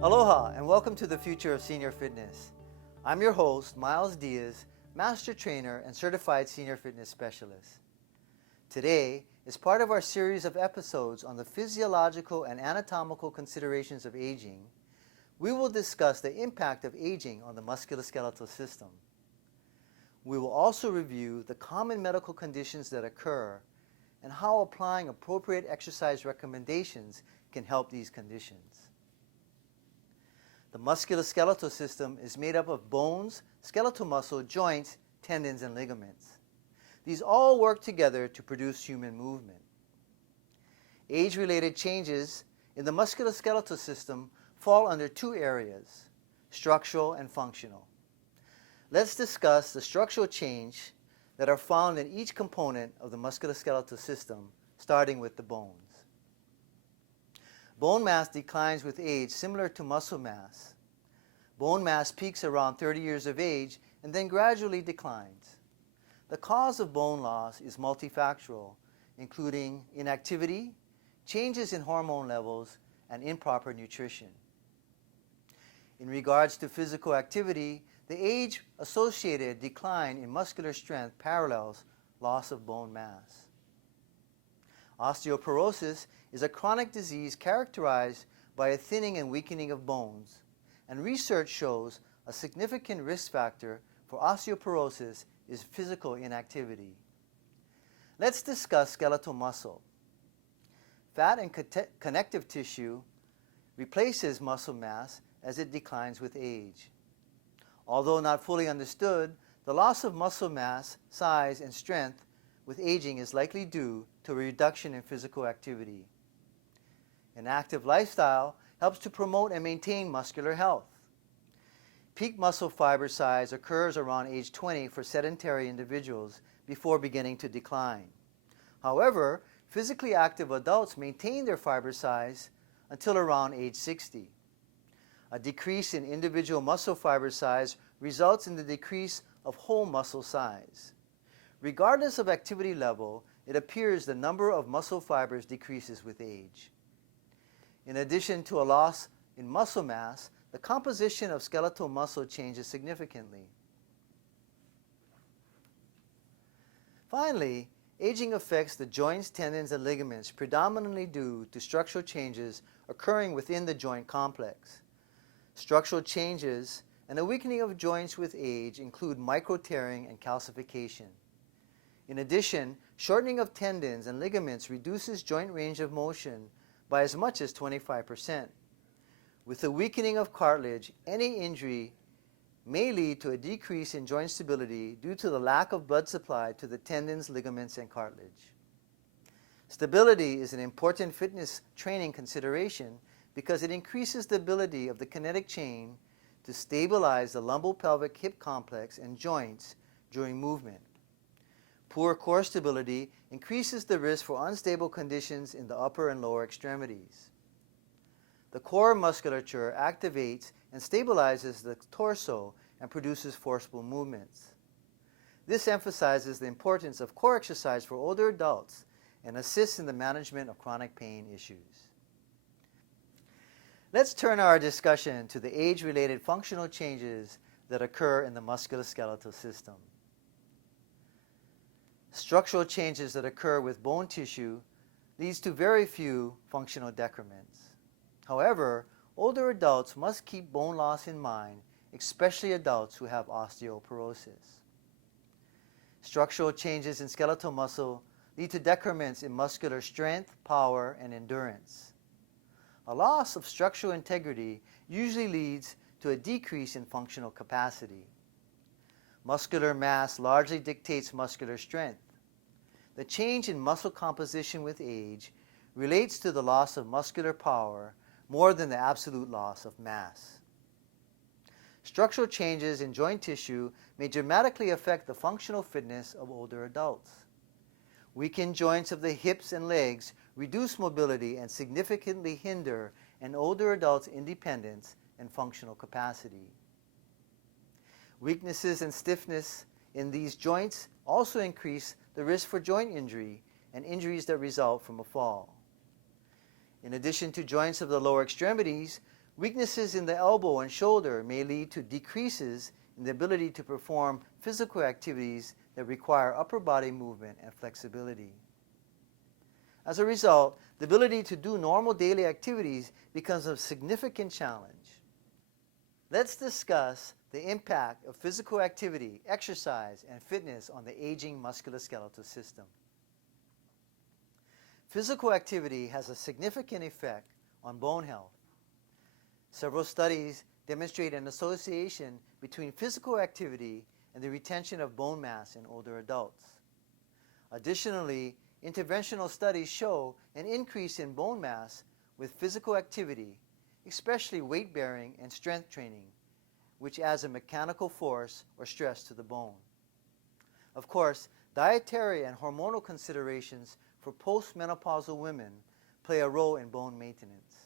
Aloha and welcome to the future of senior fitness. I'm your host, Miles Diaz, Master Trainer and Certified Senior Fitness Specialist. Today is part of our series of episodes on the physiological and anatomical considerations of aging. We will discuss the impact of aging on the musculoskeletal system. We will also review the common medical conditions that occur and how applying appropriate exercise recommendations can help these conditions. The musculoskeletal system is made up of bones, skeletal muscle, joints, tendons, and ligaments. These all work together to produce human movement. Age-related changes in the musculoskeletal system fall under two areas, structural and functional. Let's discuss the structural change that are found in each component of the musculoskeletal system, starting with the bones. Bone mass declines with age similar to muscle mass. Bone mass peaks around 30 years of age and then gradually declines. The cause of bone loss is multifactorial, including inactivity, changes in hormone levels, and improper nutrition. In regards to physical activity, the age-associated decline in muscular strength parallels loss of bone mass. Osteoporosis is a chronic disease characterized by a thinning and weakening of bones, and research shows a significant risk factor for osteoporosis is physical inactivity. Let's discuss skeletal muscle. Fat and connective tissue replaces muscle mass as it declines with age. Although not fully understood, the loss of muscle mass, size, and strength with aging is likely due to a reduction in physical activity. An active lifestyle helps to promote and maintain muscular health. Peak muscle fiber size occurs around age 20 for sedentary individuals before beginning to decline. However, physically active adults maintain their fiber size until around age 60. A decrease in individual muscle fiber size results in the decrease of whole muscle size. Regardless of activity level, it appears the number of muscle fibers decreases with age. In addition to a loss in muscle mass, the composition of skeletal muscle changes significantly. Finally, aging affects the joints, tendons, and ligaments predominantly due to structural changes occurring within the joint complex. Structural changes and a weakening of joints with age include micro-tearing and calcification. In addition, shortening of tendons and ligaments reduces joint range of motion by as much as 25%. With the weakening of cartilage, any injury may lead to a decrease in joint stability due to the lack of blood supply to the tendons, ligaments, and cartilage. Stability is an important fitness training consideration because it increases the ability of the kinetic chain to stabilize the lumbopelvic hip complex and joints during movement. Poor core stability increases the risk for unstable conditions in the upper and lower extremities. The core musculature activates and stabilizes the torso and produces forceful movements. This emphasizes the importance of core exercise for older adults and assists in the management of chronic pain issues. Let's turn our discussion to the age-related functional changes that occur in the musculoskeletal system. Structural changes that occur with bone tissue leads to very few functional decrements. However, older adults must keep bone loss in mind, especially adults who have osteoporosis. Structural changes in skeletal muscle lead to decrements in muscular strength, power, and endurance. A loss of structural integrity usually leads to a decrease in functional capacity. Muscular mass largely dictates muscular strength. The change in muscle composition with age relates to the loss of muscular power more than the absolute loss of mass. Structural changes in joint tissue may dramatically affect the functional fitness of older adults. Weakened joints of the hips and legs reduce mobility and significantly hinder an older adult's independence and functional capacity. Weaknesses and stiffness in these joints also increase the risk for joint injury and injuries that result from a fall. In addition to joints of the lower extremities, Weaknesses in the elbow and shoulder may lead to decreases in the ability to perform physical activities that require upper body movement and flexibility. As a result, the ability to do normal daily activities becomes a significant challenge. Let's discuss the impact of physical activity, exercise, and fitness on the aging musculoskeletal system. Physical activity has a significant effect on bone health. Several studies demonstrate an association between physical activity and the retention of bone mass in older adults. Additionally, interventional studies show an increase in bone mass with physical activity, especially weight-bearing and strength training, which adds a mechanical force or stress to the bone. Of course, dietary and hormonal considerations for postmenopausal women play a role in bone maintenance.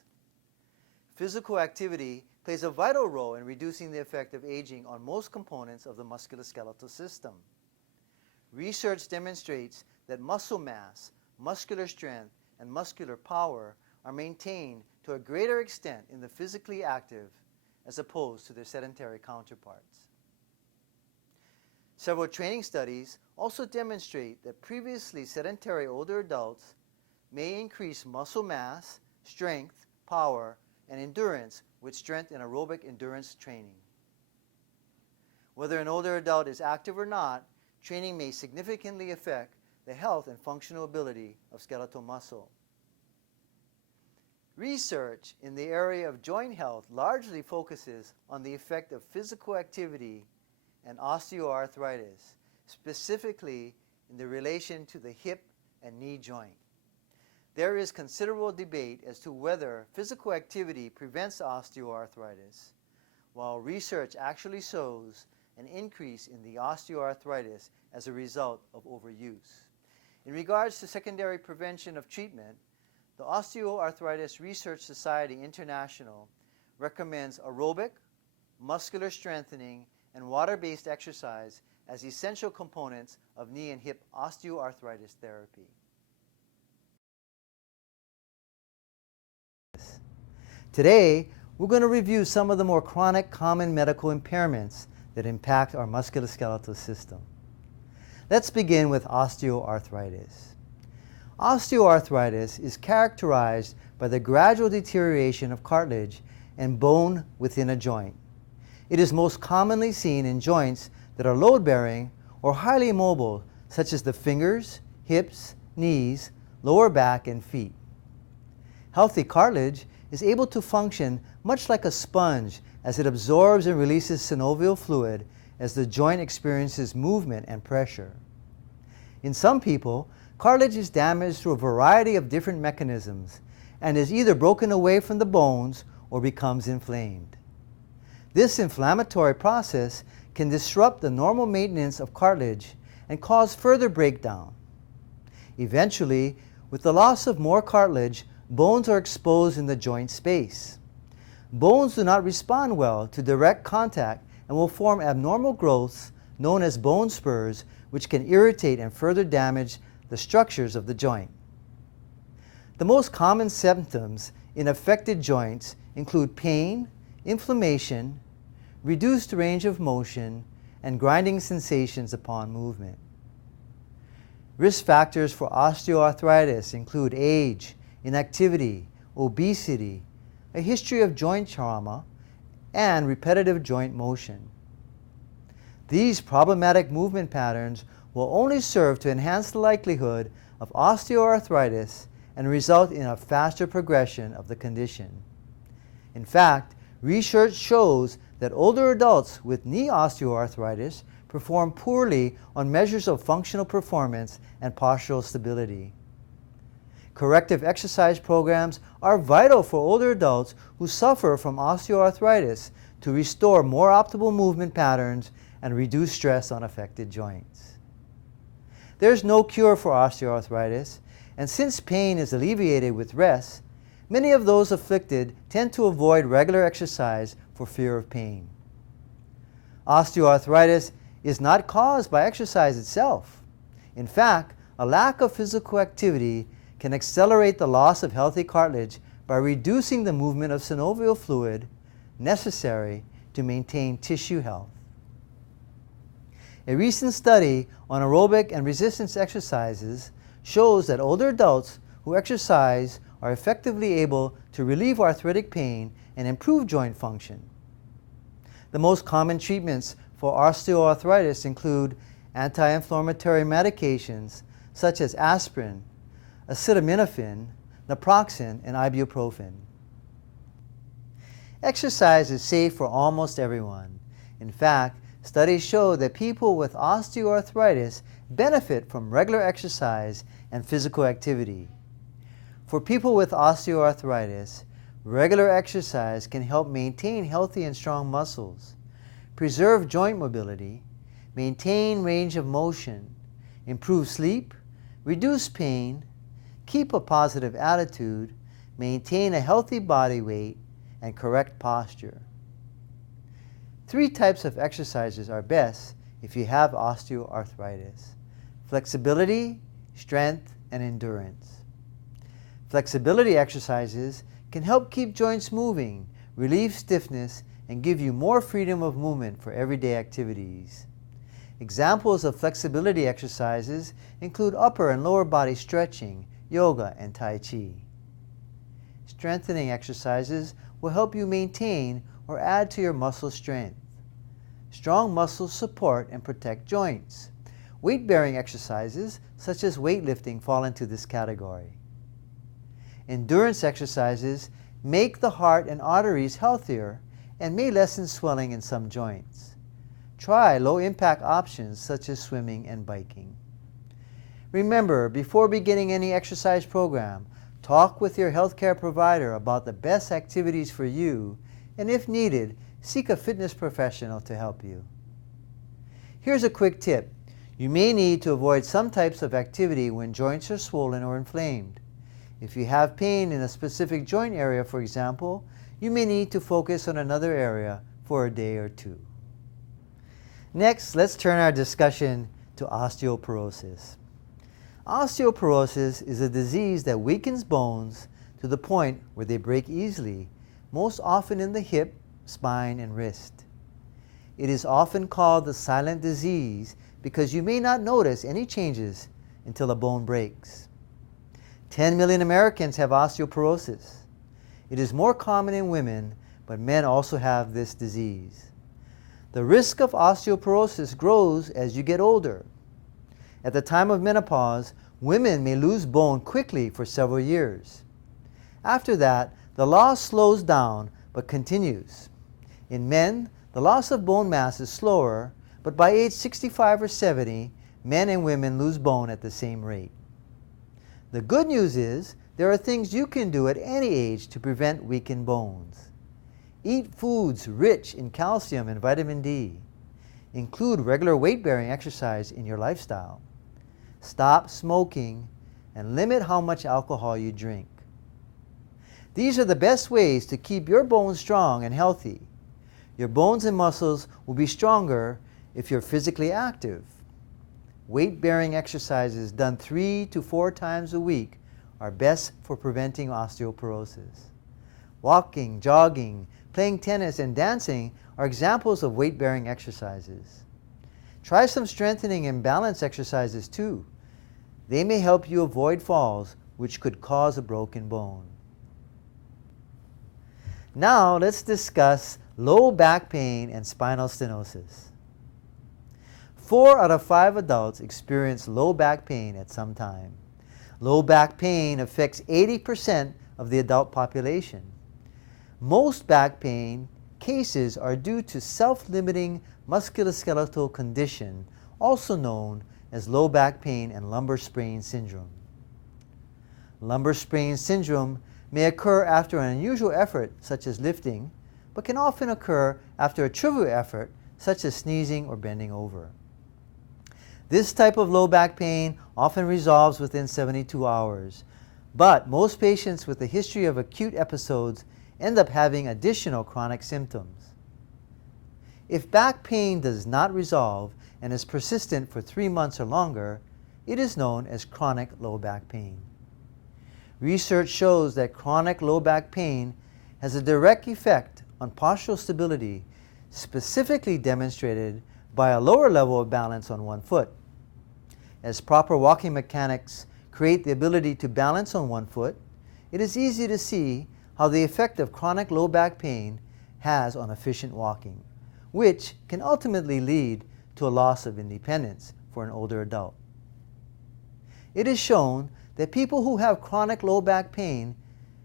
Physical activity plays a vital role in reducing the effect of aging on most components of the musculoskeletal system. Research demonstrates that muscle mass, muscular strength, and muscular power are maintained to a greater extent in the physically active as opposed to their sedentary counterparts. Several training studies also demonstrate that previously sedentary older adults may increase muscle mass, strength, power, and endurance with strength and aerobic endurance training. Whether an older adult is active or not, training may significantly affect the health and functional ability of skeletal muscle. Research in the area of joint health largely focuses on the effect of physical activity and osteoarthritis, specifically in the relation to the hip and knee joint. There is considerable debate as to whether physical activity prevents osteoarthritis, while research actually shows an increase in the osteoarthritis as a result of overuse. In regards to secondary prevention of treatment, the Osteoarthritis Research Society International recommends aerobic, muscular strengthening, and water-based exercise as essential components of knee and hip osteoarthritis therapy. Today, we're going to review some of the more chronic common medical impairments that impact our musculoskeletal system. Let's begin with osteoarthritis. Osteoarthritis is characterized by the gradual deterioration of cartilage and bone within a joint. It is most commonly seen in joints that are load-bearing or highly mobile, such as the fingers, hips, knees, lower back, and feet. Healthy cartilage is able to function much like a sponge as it absorbs and releases synovial fluid as the joint experiences movement and pressure. In some people, cartilage is damaged through a variety of different mechanisms and is either broken away from the bones or becomes inflamed. This inflammatory process can disrupt the normal maintenance of cartilage and cause further breakdown. Eventually, with the loss of more cartilage, bones are exposed in the joint space. Bones do not respond well to direct contact and will form abnormal growths known as bone spurs, which can irritate and further damage the structures of the joint. The most common symptoms in affected joints include pain, inflammation, reduced range of motion, and grinding sensations upon movement. Risk factors for osteoarthritis include age, inactivity, obesity, a history of joint trauma, and repetitive joint motion. These problematic movement patterns will only serve to enhance the likelihood of osteoarthritis and result in a faster progression of the condition. In fact, research shows that older adults with knee osteoarthritis perform poorly on measures of functional performance and postural stability. Corrective exercise programs are vital for older adults who suffer from osteoarthritis to restore more optimal movement patterns and reduce stress on affected joints. There's no cure for osteoarthritis, and since pain is alleviated with rest, many of those afflicted tend to avoid regular exercise for fear of pain. Osteoarthritis is not caused by exercise itself. In fact, a lack of physical activity can accelerate the loss of healthy cartilage by reducing the movement of synovial fluid necessary to maintain tissue health. A recent study on aerobic and resistance exercises shows that older adults who exercise are effectively able to relieve arthritic pain and improve joint function. The most common treatments for osteoarthritis include anti-inflammatory medications such as aspirin, acetaminophen, naproxen, and ibuprofen. Exercise is safe for almost everyone. In fact, studies show that people with osteoarthritis benefit from regular exercise and physical activity. For people with osteoarthritis, regular exercise can help maintain healthy and strong muscles, preserve joint mobility, maintain range of motion, improve sleep, reduce pain, keep a positive attitude, maintain a healthy body weight, and correct posture. 3 types of exercises are best if you have osteoarthritis: flexibility, strength, and endurance. Flexibility exercises can help keep joints moving, relieve stiffness, and give you more freedom of movement for everyday activities. Examples of flexibility exercises include upper and lower body stretching, yoga, and Tai Chi. Strengthening exercises will help you maintain or add to your muscle strength. Strong muscles support and protect joints. Weight-bearing exercises, such as weightlifting, fall into this category. Endurance exercises make the heart and arteries healthier and may lessen swelling in some joints. Try low-impact options such as swimming and biking. Remember, before beginning any exercise program, talk with your healthcare provider about the best activities for you, and if needed, seek a fitness professional to help you. Here's a quick tip. You may need to avoid some types of activity when joints are swollen or inflamed. If you have pain in a specific joint area, for example, you may need to focus on another area for a day or 2. Next, let's turn our discussion to osteoporosis. Osteoporosis is a disease that weakens bones to the point where they break easily, most often in the hip, spine, and wrist. It is often called the silent disease because you may not notice any changes until a bone breaks. 10 million Americans have osteoporosis. It is more common in women, but men also have this disease. The risk of osteoporosis grows as you get older. At the time of menopause, women may lose bone quickly for several years. After that, the loss slows down but continues. In men, the loss of bone mass is slower, but by age 65 or 70, men and women lose bone at the same rate. The good news is there are things you can do at any age to prevent weakened bones. Eat foods rich in calcium and vitamin D. Include regular weight-bearing exercise in your lifestyle. Stop smoking and limit how much alcohol you drink. These are the best ways to keep your bones strong and healthy. Your bones and muscles will be stronger if you're physically active. Weight-bearing exercises done 3 to 4 times a week are best for preventing osteoporosis. Walking, jogging, playing tennis, and dancing are examples of weight-bearing exercises. Try some strengthening and balance exercises too. They may help you avoid falls, which could cause a broken bone. Now let's discuss low back pain and spinal stenosis. 4 out of 5 adults experience low back pain at some time. Low back pain affects 80% of the adult population. Most back pain cases are due to self-limiting musculoskeletal condition, also known as low back pain and lumbar sprain syndrome. Lumbar sprain syndrome may occur after an unusual effort, such as lifting, but can often occur after a trivial effort, such as sneezing or bending over. This type of low back pain often resolves within 72 hours, but most patients with a history of acute episodes end up having additional chronic symptoms. If back pain does not resolve and is persistent for 3 months or longer, it is known as chronic low back pain. Research shows that chronic low back pain has a direct effect on postural stability, specifically demonstrated by a lower level of balance on one foot. As proper walking mechanics create the ability to balance on one foot, it is easy to see how the effect of chronic low back pain has on efficient walking, which can ultimately lead to a loss of independence for an older adult. It is shown that people who have chronic low back pain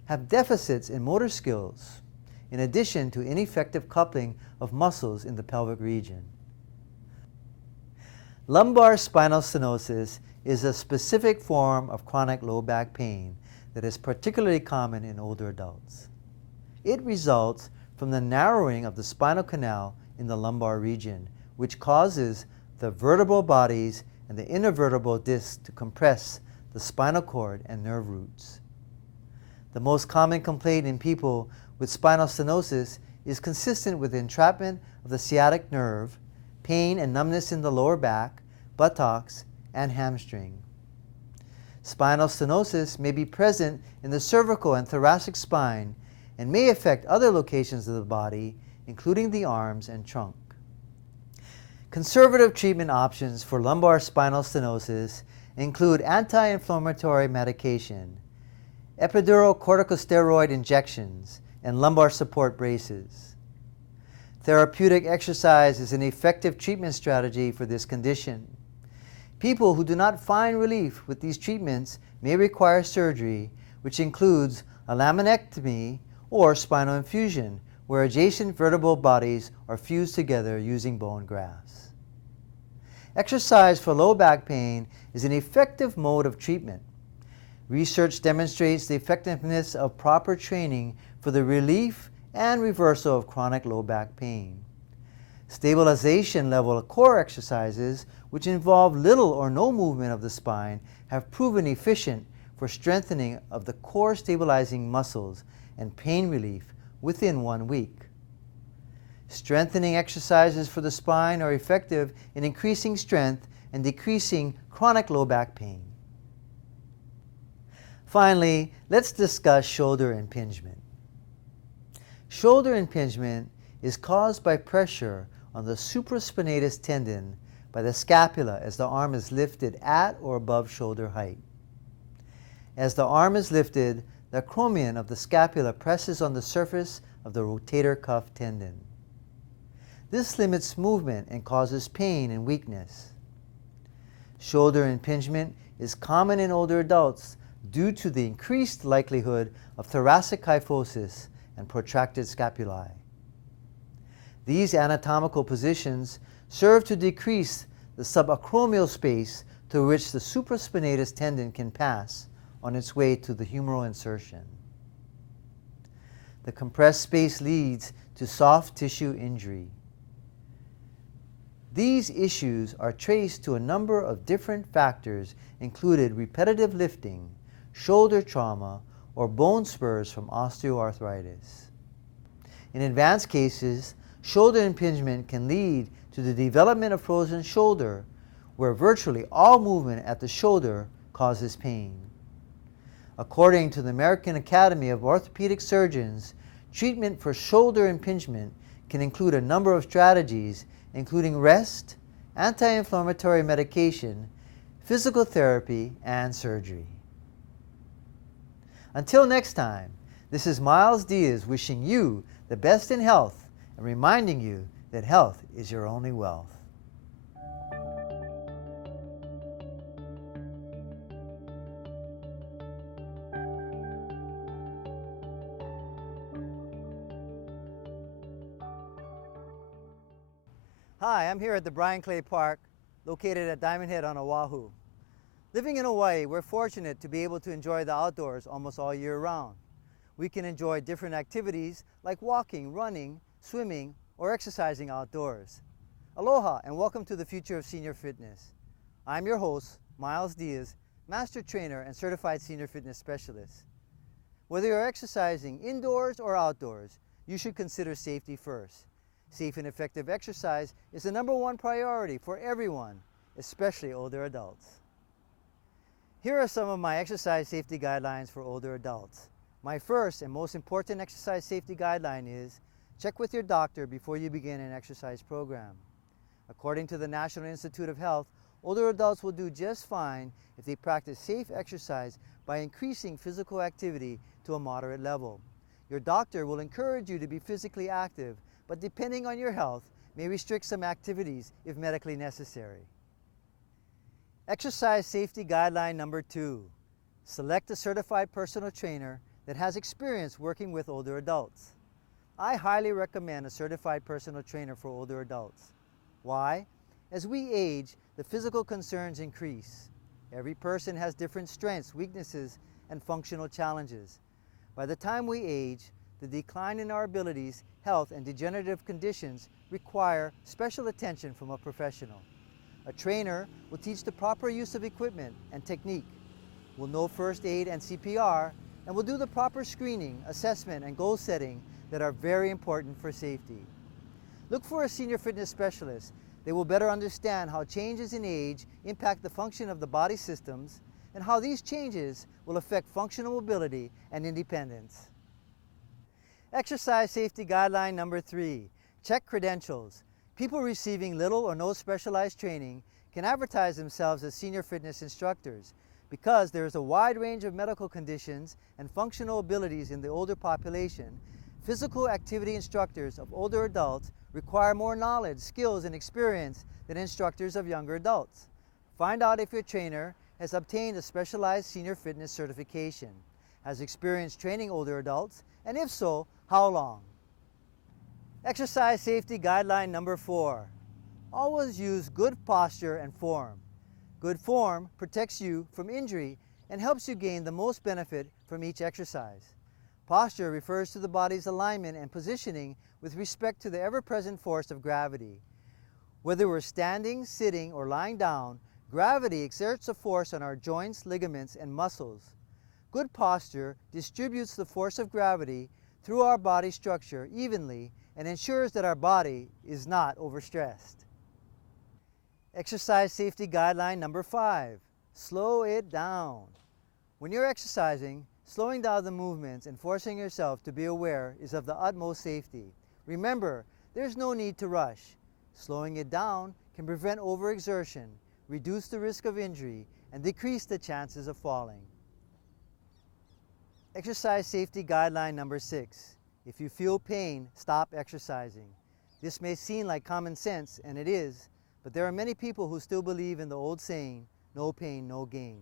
have deficits in motor skills, in addition to ineffective coupling of muscles in the pelvic region. Lumbar spinal stenosis is a specific form of chronic low back pain that is particularly common in older adults. It results from the narrowing of the spinal canal in the lumbar region, which causes the vertebral bodies and the intervertebral discs to compress the spinal cord and nerve roots. The most common complaint in people with spinal stenosis is consistent with entrapment of the sciatic nerve, pain and numbness in the lower back, buttocks, and hamstring. Spinal stenosis may be present in the cervical and thoracic spine and may affect other locations of the body, including the arms and trunk. Conservative treatment options for lumbar spinal stenosis include anti-inflammatory medication, epidural corticosteroid injections, and lumbar support braces. Therapeutic exercise is an effective treatment strategy for this condition. People who do not find relief with these treatments may require surgery, which includes a laminectomy or spinal infusion, where adjacent vertebral bodies are fused together using bone grafts. Exercise for low back pain is an effective mode of treatment. Research demonstrates the effectiveness of proper training for the relief and reversal of chronic low back pain. Stabilization level core exercises, which involve little or no movement of the spine, have proven efficient for strengthening of the core stabilizing muscles and pain relief within 1 week. Strengthening exercises for the spine are effective in increasing strength and decreasing chronic low back pain. Finally, let's discuss shoulder impingement. Shoulder impingement is caused by pressure on the supraspinatus tendon by the scapula as the arm is lifted at or above shoulder height. As the arm is lifted, the acromion of the scapula presses on the surface of the rotator cuff tendon. This limits movement and causes pain and weakness. Shoulder impingement is common in older adults due to the increased likelihood of thoracic kyphosis and protracted scapulae. These anatomical positions serve to decrease the subacromial space through which the supraspinatus tendon can pass on its way to the humeral insertion. The compressed space leads to soft tissue injury. These issues are traced to a number of different factors, including repetitive lifting, shoulder trauma, or bone spurs from osteoarthritis. In advanced cases, shoulder impingement can lead to the development of frozen shoulder, where virtually all movement at the shoulder causes pain. According to the American Academy of Orthopedic Surgeons, treatment for shoulder impingement can include a number of strategies, including rest, anti-inflammatory medication, physical therapy, and surgery. Until next time, this is Miles Diaz wishing you the best in health and reminding you that health is your only wealth. Hi, I'm here at the Brian Clay Park, located at Diamond Head on Oahu. Living in Hawaii, we're fortunate to be able to enjoy the outdoors almost all year round. We can enjoy different activities like walking, running, swimming, or exercising outdoors. Aloha and welcome to the future of senior fitness. I'm your host, Miles Diaz, Master Trainer and Certified Senior Fitness Specialist. Whether you're exercising indoors or outdoors, you should consider safety first. Safe and effective exercise is the #1 priority for everyone, especially older adults. Here are some of my exercise safety guidelines for older adults. My first and most important exercise safety guideline is check with your doctor before you begin an exercise program. According to the National Institute of Health, older adults will do just fine if they practice safe exercise by increasing physical activity to a moderate level. Your doctor will encourage you to be physically active, but depending on your health, may restrict some activities if medically necessary. Exercise safety guideline number 2. Select a certified personal trainer that has experience working with older adults. I highly recommend a certified personal trainer for older adults. Why? As we age, the physical concerns increase. Every person has different strengths, weaknesses, and functional challenges. By the time we age, the decline in our abilities, health, and degenerative conditions require special attention from a professional. A trainer will teach the proper use of equipment and technique, will know first aid and CPR, and will do the proper screening, assessment, and goal setting that are very important for safety. Look for a senior fitness specialist. They will better understand how changes in age impact the function of the body systems and how these changes will affect functional mobility and independence. Exercise safety guideline number 3. Check credentials. People receiving little or no specialized training can advertise themselves as senior fitness instructors. Because there is a wide range of medical conditions and functional abilities in the older population, physical activity instructors of older adults require more knowledge, skills, and experience than instructors of younger adults. Find out if your trainer has obtained a specialized senior fitness certification, has experience training older adults, and if so, how long? Exercise safety guideline number 4. Always use good posture and form. Good form protects you from injury and helps you gain the most benefit from each exercise. Posture refers to the body's alignment and positioning with respect to the ever-present force of gravity. Whether we're standing, sitting, or lying down, gravity exerts a force on our joints, ligaments, and muscles. Good posture distributes the force of gravity through our body structure evenly and ensures that our body is not overstressed. Exercise safety guideline number 5. Slow it down. When you're exercising, slowing down the movements and forcing yourself to be aware is of the utmost safety. Remember, there's no need to rush. Slowing it down can prevent overexertion, reduce the risk of injury, and decrease the chances of falling. Exercise safety guideline number 6. If you feel pain, stop exercising. This may seem like common sense, and it is, but there are many people who still believe in the old saying, no pain, no gain.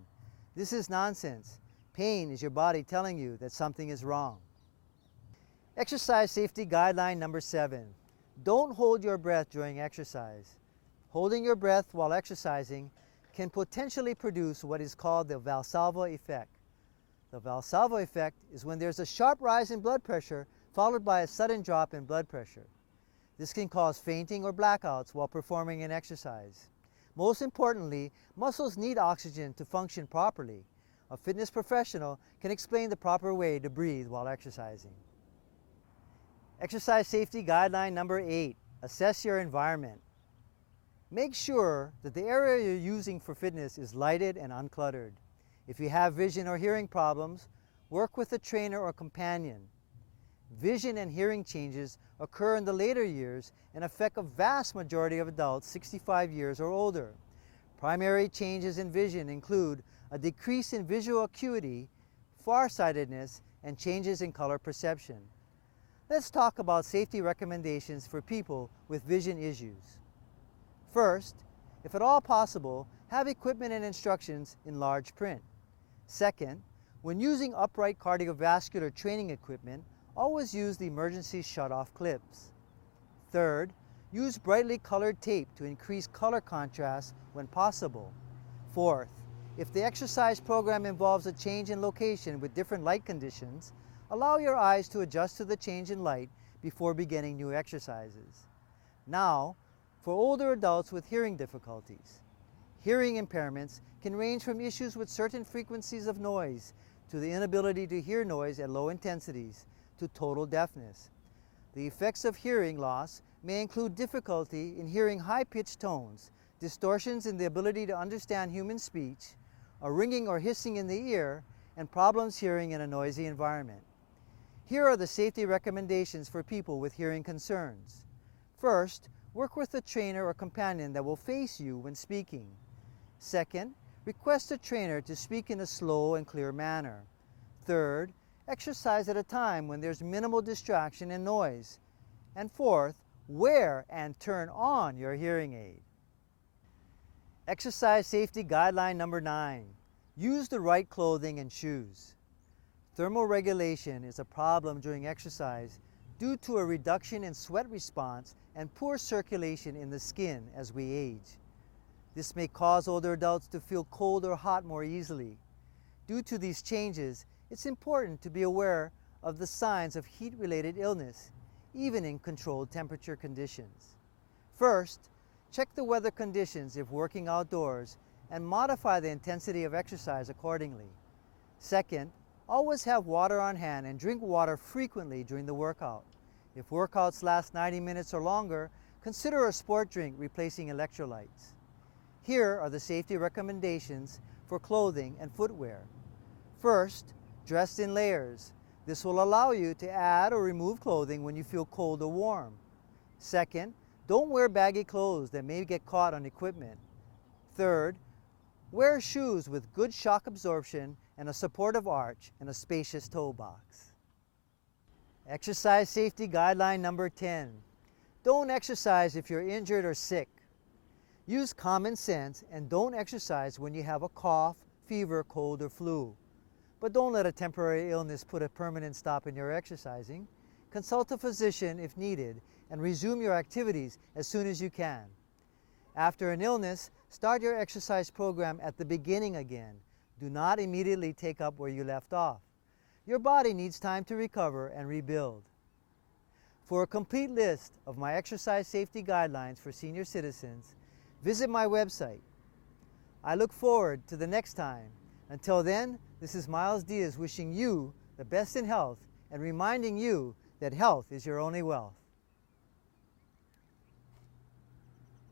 This is nonsense. Pain is your body telling you that something is wrong. Exercise safety guideline number 7. Don't hold your breath during exercise. Holding your breath while exercising can potentially produce what is called the Valsalva effect. The Valsalva effect is when there's a sharp rise in blood pressure followed by a sudden drop in blood pressure. This can cause fainting or blackouts while performing an exercise. Most importantly, muscles need oxygen to function properly. A fitness professional can explain the proper way to breathe while exercising. Exercise safety guideline number 8. Assess your environment. Make sure that the area you're using for fitness is lighted and uncluttered. If you have vision or hearing problems, work with a trainer or companion. Vision and hearing changes occur in the later years and affect a vast majority of adults 65 years or older. Primary changes in vision include a decrease in visual acuity, farsightedness, and changes in color perception. Let's talk about safety recommendations for people with vision issues. First, if at all possible, have equipment and instructions in large print. Second, when using upright cardiovascular training equipment, always use the emergency shutoff clips. Third, use brightly colored tape to increase color contrast when possible. Fourth, if the exercise program involves a change in location with different light conditions, allow your eyes to adjust to the change in light before beginning new exercises. Now, for older adults with hearing difficulties. Hearing impairments can range from issues with certain frequencies of noise to the inability to hear noise at low intensities to total deafness. The effects of hearing loss may include difficulty in hearing high-pitched tones, distortions in the ability to understand human speech, a ringing or hissing in the ear, and problems hearing in a noisy environment. Here are the safety recommendations for people with hearing concerns. First, work with a trainer or companion that will face you when speaking. Second, request a trainer to speak in a slow and clear manner. Third, exercise at a time when there's minimal distraction and noise. And fourth, wear and turn on your hearing aid. Exercise safety guideline number 9. Use the right clothing and shoes. Thermoregulation is a problem during exercise due to a reduction in sweat response and poor circulation in the skin as we age. This may cause older adults to feel cold or hot more easily. Due to these changes, it's important to be aware of the signs of heat-related illness, even in controlled temperature conditions. First, check the weather conditions if working outdoors and modify the intensity of exercise accordingly. Second, always have water on hand and drink water frequently during the workout. If workouts last 90 minutes or longer, consider a sport drink replacing electrolytes. Here are the safety recommendations for clothing and footwear. First, dress in layers. This will allow you to add or remove clothing when you feel cold or warm. Second, don't wear baggy clothes that may get caught on equipment. Third, wear shoes with good shock absorption and a supportive arch and a spacious toe box. Exercise safety guideline number 10. Don't exercise if you're injured or sick. Use common sense and don't exercise when you have a cough, fever, cold, or flu. But don't let a temporary illness put a permanent stop in your exercising. Consult a physician if needed and resume your activities as soon as you can. After an illness, start your exercise program at the beginning again. Do not immediately take up where you left off. Your body needs time to recover and rebuild. For a complete list of my exercise safety guidelines for senior citizens, visit my website. I look forward to the next time. Until then, this is Miles Diaz wishing you the best in health and reminding you that health is your only wealth.